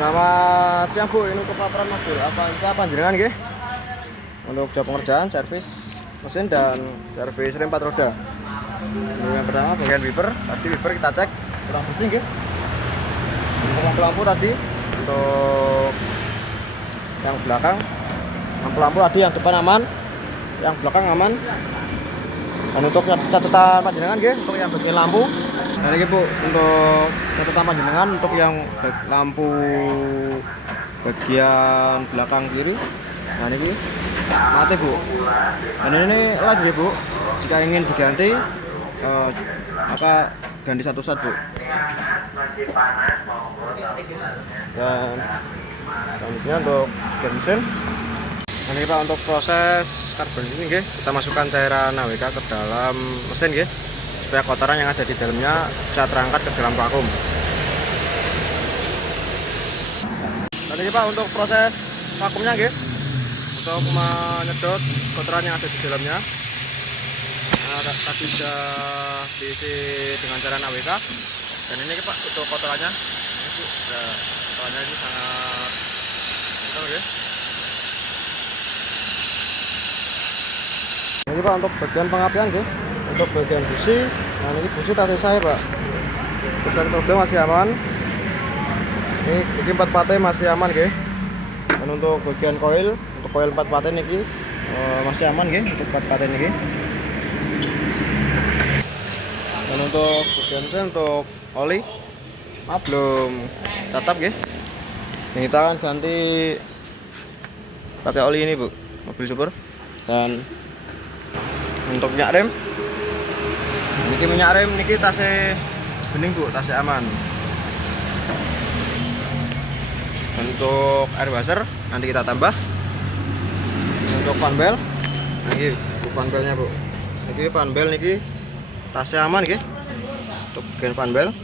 Selamat siang Bu, ini untuk laporan mobil Avanza panjenengan nggih. Untuk job pengerjaan, servis mesin dan servis rem 4 roda. Untuk yang pertama bagian wiper, tadi wiper kita cek kurang bersih nggih. Untuk lampu-lampu tadi, untuk yang belakang lampu-lampu tadi yang depan aman, yang belakang aman. Dan untuk catatan panjenengan nggih, untuk yang bagian lampu. Nah ini Bu, untuk catatan panjenengan untuk yang lampu bagian belakang kiri. Nah ini mati Bu. Dan ini lagi Bu. Jika ingin diganti maka ganti satu-satu Bu. Dan selanjutnya untuk bagian mesin. Nah, ini Pak untuk proses karbon ini nggih, kita masukkan cairan AWK ke dalam mesin nggih, supaya kotoran yang ada di dalamnya bisa terangkat ke dalam vakum. Dan ini Pak untuk proses vakumnya nggih, untuk menyedot kotoran yang ada di dalamnya. Nah, tadi sudah diisi dengan cairan AWK. Dan ini Pak untuk kotorannya, ini kotorannya ini sangat kental nggih. Ini Pak untuk bagian pengapian nggih. Untuk bagian busi, nah ini busi tadi saya Pak. Untuk roda masih aman. Ini 4 pate masih aman nggih. Dan untuk bagian koil, untuk koil 4 pate niki masih aman nggih untuk 4 pate niki. Dan untuk bagian mesin, untuk oli belum tetap nggih. Ini kita akan ganti pakai oli ini Bu, mobil super. Dan untuk minyak rem, niki minyak rem niki tasnya bening Bu, tasnya aman. Untuk air washer nanti kita tambah. Untuk fan bel, niki fan belnya Bu, niki fan bel niki tasnya aman nggih. Untuk bagian fan bel.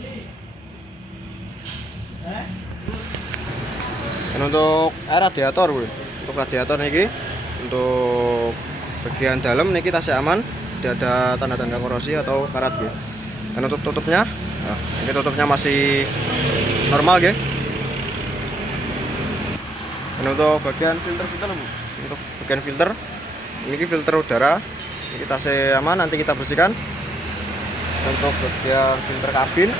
Dan untuk air radiator Bu, untuk radiator niki, untuk bagian dalam niki tasnya aman, tidak ada tanda-tanda korosi atau karat gitu. Dan untuk tutupnya, nah, ini tutupnya masih normal gitu. Dan untuk bagian filter, untuk bagian filter, ini filter udara, ini tasnya aman, nanti kita bersihkan. Dan untuk bagian filter kabin,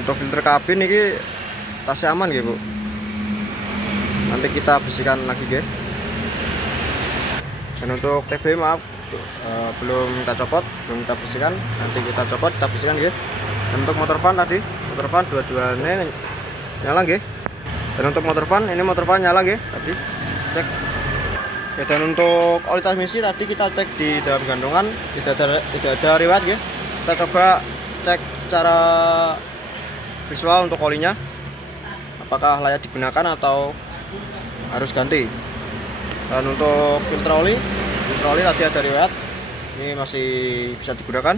untuk filter kabin ini tasnya aman gitu Bu. Nanti kita bersihkan lagi gitu. Dan untuk TB maaf belum kita copot, belum kita bersihkan, nanti kita copot, kita bersihkan gitu. Dan untuk motor fan tadi, motor fan dua-duanya nyala gitu. Dan untuk motor fan, ini motor fan nyala gitu tadi, cek. Ya, dan untuk oli transmisi tadi kita cek di dalam gantungan, tidak ada riwayat gitu. Kita coba cek cara visual untuk olinya, apakah layak digunakan atau harus ganti. Dan untuk filter oli tadi ada riwayat, ini masih bisa digunakan.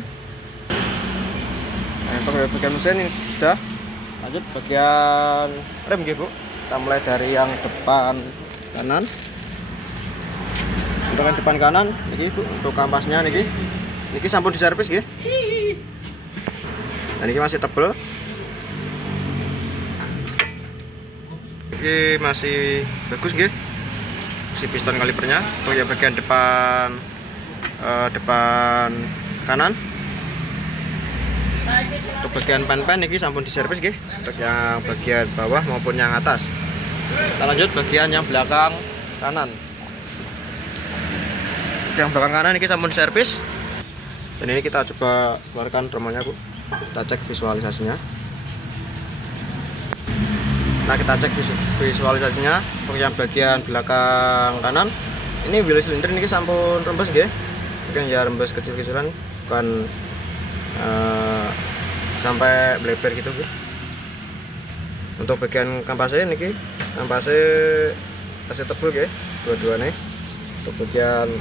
Nah, untuk bagian mesin ini sudah. Lanjut bagian rem gitu Bu. Kita mulai dari yang depan kanan. Untuk yang depan kanan ini Bu, untuk kampasnya niki sampun diservis nggih. Nah, ini masih tebel. Ini masih bagus nggih. Si piston kalipernya. Untuk yang bagian depan kanan. Untuk bagian pan-pan ini sampun diservis nggih. Untuk yang bagian bawah maupun yang atas. Kita lanjut bagian yang belakang kanan. Yang belakang kanan ini sampun diservis. Dan ini kita coba keluarkan tromolnya Bu. Kita cek visualisasinya. Nah, kita cek visualisasinya. Untuk yang bagian belakang kanan, ini wheel silinder ini sampun rembes nggih. Mungkin ya rembes kecil-kecilan, bukan sampai melebar gitu nggih. Untuk bagian kampasnya niki, kampasnya tasnya tebel nggih, dua-duanya. Untuk bagian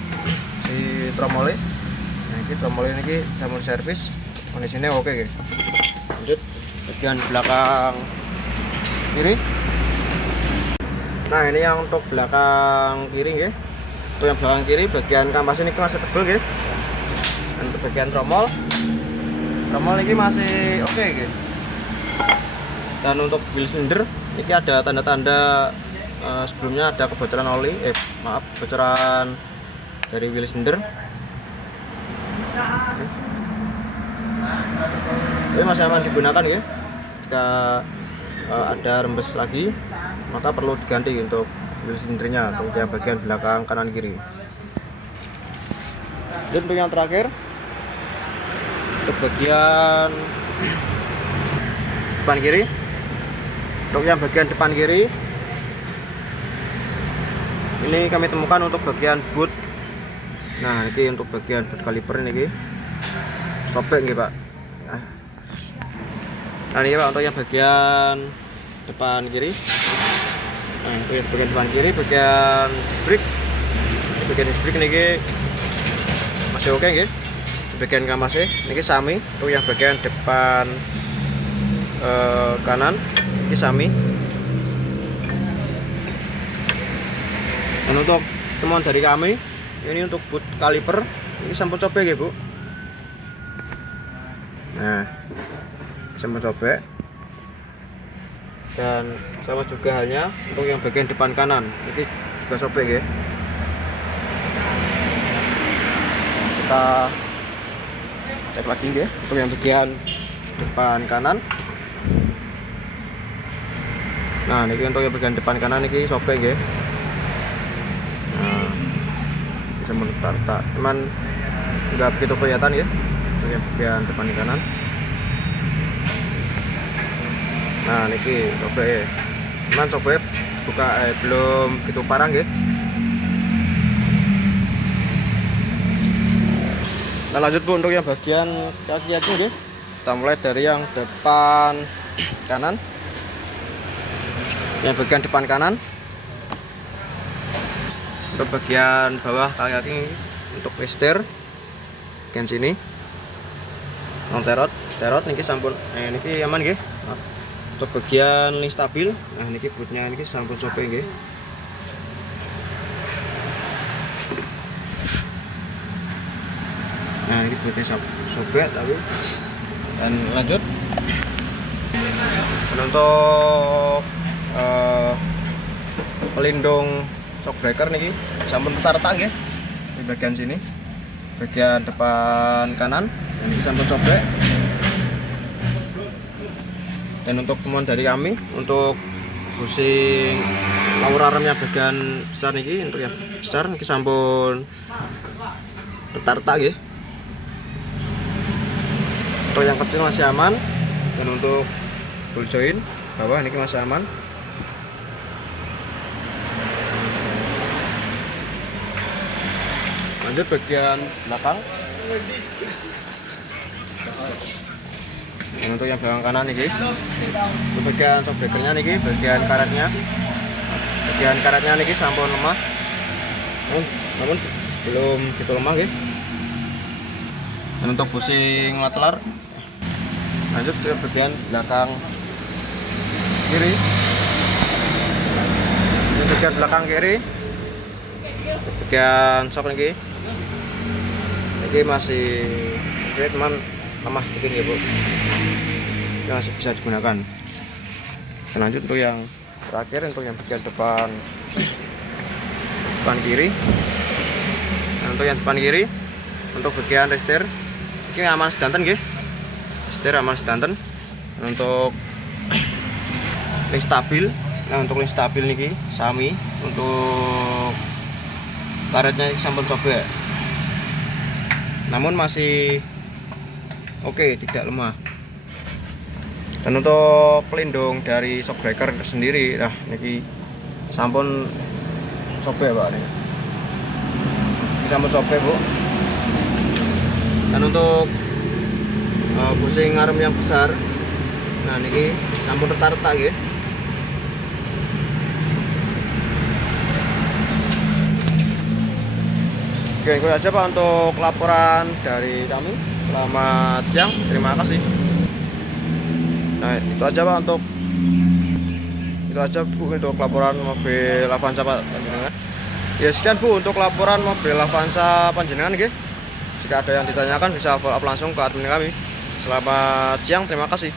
si tromolnya, nah ini tromolnya niki sampun servis, kondisinya oke nggih. Lanjut bagian belakang kiri. Nah, ini yang untuk belakang kiri nggih. Untuk yang belakang kiri bagian kampas ini masih tebel nggih. Dan untuk bagian tromol ini masih oke nggih. Dan untuk wheel cylinder ini ada tanda-tanda sebelumnya ada kebocoran oli, kebocoran dari wheel cylinder. Ini masih aman digunakan ya. Jika ada rembes lagi, maka perlu diganti untuk wheel cylindernya, untuk yang bagian belakang kanan kiri. Dan untuk yang terakhir, untuk bagian depan kiri, untuk yang bagian depan kiri ini kami temukan untuk bagian boot. Nah, ini untuk bagian boot kaliper ini sobek nih Pak. Nah ini Pak, untuk yang bagian depan kiri. Nah, untuk yang bagian depan kiri, bagian brake ini masih oke nggih. Bagian kamasnya ini sami. Untuk yang bagian depan kanan ini sami. Dan untuk temuan dari kami, ini untuk boot kaliper ini sampun sobek ya Bu. Nah, sampun sobek. Dan sama juga halnya untuk yang bagian depan kanan ini juga sobek ya. Kita cek lagi ya untuk yang bagian depan kanan. Nah, ini untuk yang bagian depan kanan ini sobek ya. Nah, bisa menurut teman nggak begitu kelihatan ya untuk yang bagian depan kanan. Nah, niki sobek ya. Teman sobek buka belum gitu parah ya. Nah, lanjut Bu untuk yang bagian kaki-kaki ya. Kita mulai dari yang depan kanan. Yang bagian depan kanan. Untuk bagian bawah kaki-kaki untuk setir bagian sini. Terot niki sampun niki aman nggih. Untuk bagian link stabil, nah niki bootnya niki sampun sobek nggih. Nah, ini bootnya sobek tapi. Dan lanjut untuk pelindung shock breaker niki sampun retak nggih di bagian sini, bagian depan kanan ini sampun sobek. Dan untuk temuan dari kami untuk bushing lower armnya bagian besar niki, untuk yang besar niki sampun retak-retak nggih. Untuk yang kecil masih aman, dan untuk ball joint bawah ini masih aman. Lanjut bagian belakang. Dan untuk yang belakang kanan nih, untuk bagian shock breakernya nih, bagian karetnya nih sampun lemah. Namun belum gitu lemah nggih. Dan untuk bushing lateral, lanjut ke bagian belakang kiri. Ini bagian belakang kiri, bagian shock ini masih teman lemah sedikit ya Bu, yang masih bisa digunakan. Dan lanjut untuk yang terakhir, untuk yang bagian depan kiri. Nah, untuk yang depan kiri, untuk bagian setir ini aman sedanten nggih. Setir aman sedanten. Untuk link stabil, nah untuk link stabil niki sami. Untuk karetnya sampun sobek, namun masih oke, tidak lemah. Dan untuk pelindung dari shock breaker sendiri, nah niki sampun sobek Pak, ini sampun sobek Bu. Dan untuk bushing arm yang besar, nah niki sampun retak-retak nggih. Oke, itu aja Pak untuk laporan dari kami. Selamat siang, terima kasih. Nah, itu aja Pak untuk Bu untuk laporan mobil Avanza Panjenengan. Ya sekian Bu untuk laporan mobil Avanza Panjenengan nggih. Jika ada yang ditanyakan bisa follow up langsung ke admin kami. Selamat siang, terima kasih.